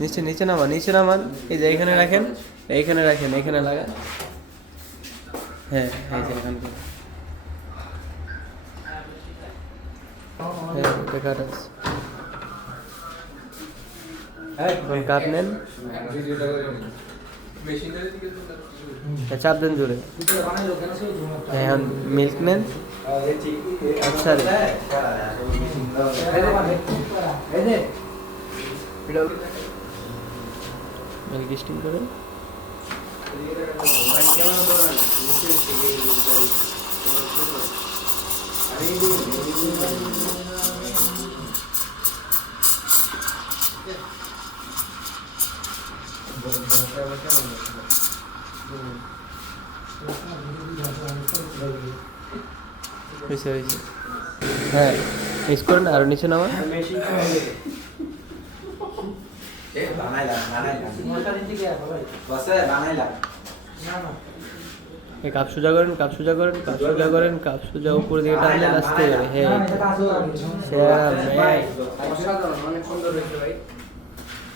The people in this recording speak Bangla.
নিচে নিচে নামান, নিচে নামান। এই যে এইখানে রাখেন, এইখানে রাখেন, এইখানে লাগান। হ্যাঁ, এই যে এখানে কাঠ নেন, চাপ দেন জোরে। এখন মিল্ক নেন। আচ্ছা মিল্ক স্টিম করেন। হ্যাঁ, মিক্স করেন, আরো নিচে নামা। কাপ সোজা করেন, কাপ সোজা করেন, কাপ সোজা করেন, কাপ সোজা উপরে দিকে টানলেন আস্তে করে। হ্যাঁ,